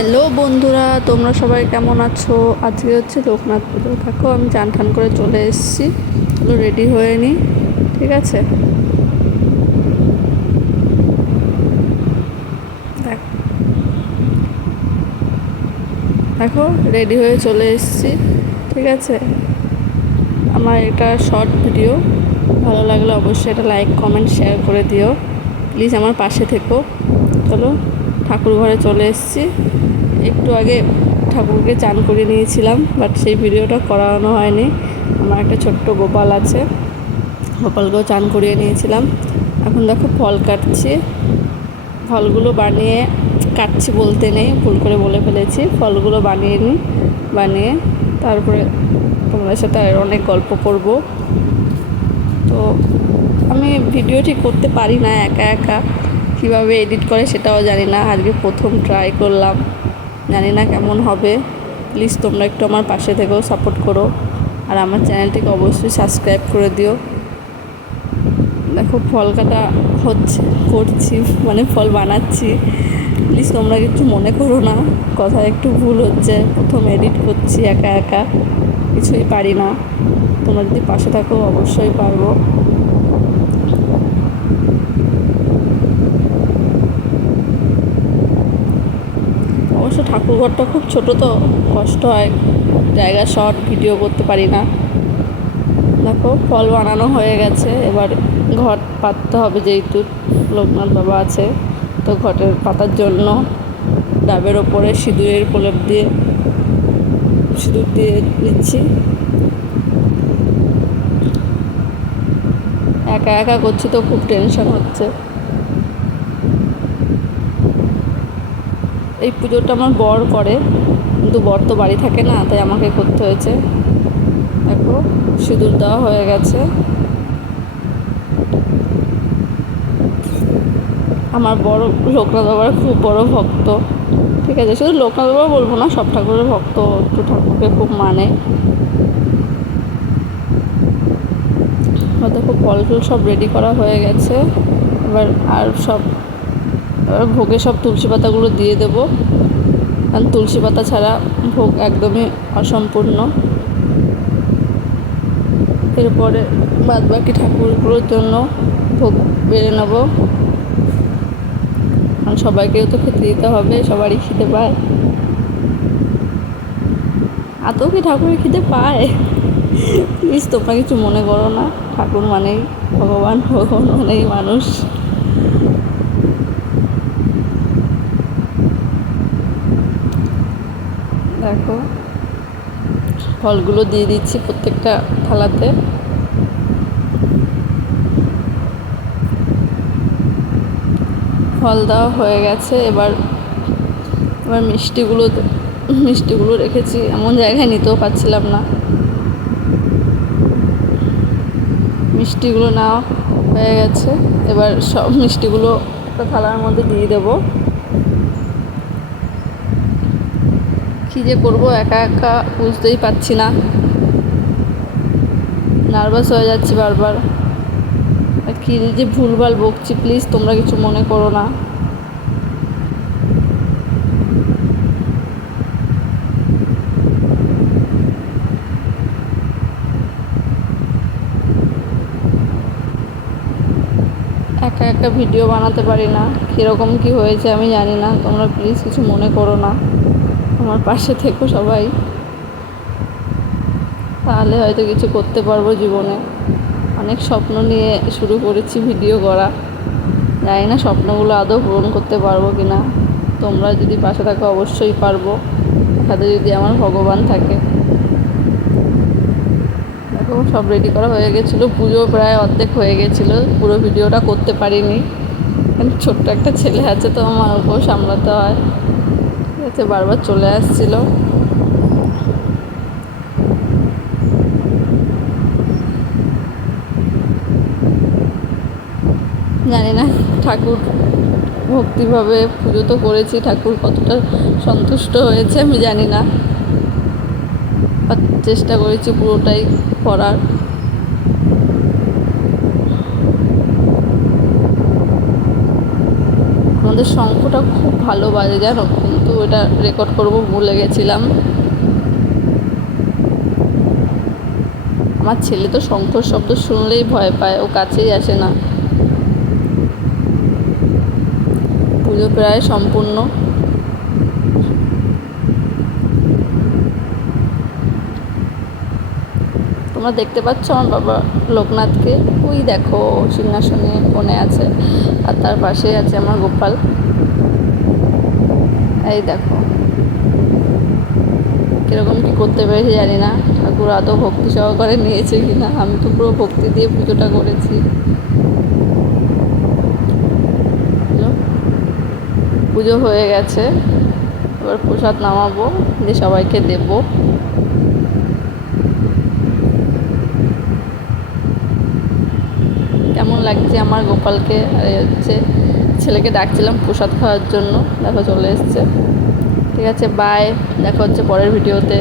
Hello বন্ধুরা, তোমরা সবাই কেমন আছো? আজকে হচ্ছে লোকনাথ পুজো। থাকো আমি চান ঠান করে চলে এসেছি। রেডি হয়ে নিই ঠিক আছে? দেখো। রেডি হয়ে চলে এসেছি, ঠিক আছে? আমার এটা শর্ট ভিডিও ভালো লাগলে অবশ্যই এটা লাইক কমেন্ট শেয়ার করে দিও। প্লিজ আমার পাশে থেকো। চলো, ঠাকুর ঘরে চলে এসেছি। একটু আগে ঠাকুরকে চান করে নিয়েছিলাম বাট সেই ভিডিওটা করানো হয়নি। আমার একটা ছোট্ট গোপাল আছে, গোপালকেও চান করিয়ে নিয়েছিলাম। এখন দেখো ফল কাটছি। ফলগুলো বানিয়ে কাটছি বলতে নেই, ভুল করে বলে ফেলেছি। ফলগুলো বানিয়ে নিই, বানিয়ে তারপরে তোমাদের সাথে আর অনেক গল্প করব। তো আমি ভিডিও ঠিক করতে পারি না একা একা, কীভাবে এডিট করে সেটাও জানি না। আজকে প্রথম ট্রাই করলাম। জানি না কেমন হবে। প্লিজ তোমরা একটু আমার পাশে থেকেও সাপোর্ট করো। আর আমার চ্যানেলটিকে অবশ্যই সাবস্ক্রাইব করে দিও। দেখো, ফল কাটা হচ্ছে, করছি মানে ফল বানাচ্ছি। প্লিজ তোমরা কিছু মনে করো না, কথা একটু ভুল হচ্ছে, প্রথম এডিট করছি একা একা, কিছুই পারি না। তোমরা যদি পাশে থাকো, অবশ্যই পারব। অবশ্য ঠাকুরঘরটা খুব ছোট তো, কষ্ট হয়। জায়গা শর্ট ভিডিও করতে পারি না। দেখো, ফল বানানো হয়ে গেছে। এবার ঘট পাততে হবে যেহেতু লোকনাথ বাবা আছে। তো ঘটের পাতার জন্য ডাবের ওপরে সিঁদুরের প্রলেপ দিয়ে, সিঁদুর দিয়ে দিচ্ছি একা একা করছি তো খুব টেনশন হচ্ছে। এই পুজোটা আমার বর করে। কিন্তু বর তো বাড়ি থাকে না, তাই আমাকে করতে হয়েছে। দেখো, সিঁদুর দেওয়া হয়ে গেছে। আমার বড় লোকনাথ বাবার খুব বড় ভক্ত। ঠিক আছে, শুধু লোকনাথ বাবা বলব না, সব ঠাকুরের ভক্ত। একটু ঠাকুরকে খুব মানে। দেখো ফল টল সব রেডি করা হয়ে গেছে। এবার আর সব এবার ভোগে সব তুলসী পাতাগুলো দিয়ে দেবো। কারণ তুলসী পাতা ছাড়া ভোগ একদমই অসম্পূর্ণ। এরপরে বাদ বাকি ঠাকুরগুলোর জন্য ভোগ বেড়ে নেব। কারণ সবাইকেও তো খেতে দিতে হবে, সবারই খিদে পায়। এত কি ঠাকুরের খিদে পায়? প্লিজ তোমরা কিছু মনে করো না। ঠাকুর মানেই ভগবান ভগবান মানেই মানুষ। দেখো। ফলগুলো দিয়ে দিচ্ছি প্রত্যেকটা থালাতে। ফল দেওয়া হয়ে গেছে, এবার এবার মিষ্টিগুলো মিষ্টিগুলো রেখেছি। এমন জায়গায় নিতেও পারছিলাম না। মিষ্টিগুলো নেওয়া হয়ে গেছে। এবার সব মিষ্টিগুলো একটা থালার মধ্যে দিয়ে দেবো। কী যে করব, একা একা বুঝতেই পারছি না। নার্ভাস হয়ে যাচ্ছি বারবার। কী যে ভুলভাল বকছি প্লিজ তোমরা কিছু মনে করো না। একা একা ভিডিও বানাতে পারি না। কীরকম কী হয়েছে আমি জানি না। তোমরা প্লিজ কিছু মনে করো না। আমার পাশে থেকো সবাই। তাহলে হয়তো কিছু করতে পারব জীবনে। অনেক স্বপ্ন নিয়ে শুরু করেছি ভিডিও করা। জানি না স্বপ্নগুলো আদৌ পূরণ করতে পারব কি না তোমরা যদি পাশে থাকো অবশ্যই পারব। সাথে যদি আমার ভগবান থাকে। দেখো, সব রেডি করা হয়ে গেছিল। পুজো প্রায় অর্ধেক হয়ে গেছিল। পুরো ভিডিওটা করতে পারিনি। ছোট্ট একটা ছেলে আছে তো, আমার ওকেও সামলাতে হয়। ঠিক আছে বারবার চলে আসছিল। জানি না, ঠাকুর ভক্তিভাবে পুজো তো করেছি, ঠাকুর কতটা সন্তুষ্ট হয়েছে আমি জানি না। চেষ্টা করেছি পুরোটাই করার। আমাদের শঙ্খটা খুব ভালো বাজে, জানো? কিন্তু এটা রেকর্ড করব, ভুলে গেছিলাম। আমার ছেলে তো শঙ্খর শব্দ শুনলেই ভয় পায়, ও কাছেই আসে না। পুজো প্রায় সম্পূর্ণ। তোমরা দেখতে পাচ্ছ আমার বাবা লোকনাথকে। ওই দেখো, সিংহাসনে কোণে আছে আর তার পাশে আছে আমার গোপাল। এই দেখো। কীরকম কী করতে পেরেছি জানি না। ঠাকুর আদৌ ভক্তি সহকারে নিয়েছে কি না আমি তো পুরো ভক্তি দিয়ে পুজোটা করেছি। পুজো হয়ে গেছে। এবার প্রসাদ নামাবো, দিয়ে সবাইকে দেবো কেমন লাগছে আমার গোপালকে আর হচ্ছে ছেলেকে ডাকছিলাম প্রসাদ খাওয়ার জন্য। দেখো চলে এসছে। ঠিক আছে বাই দেখা হচ্ছে পরের ভিডিওতে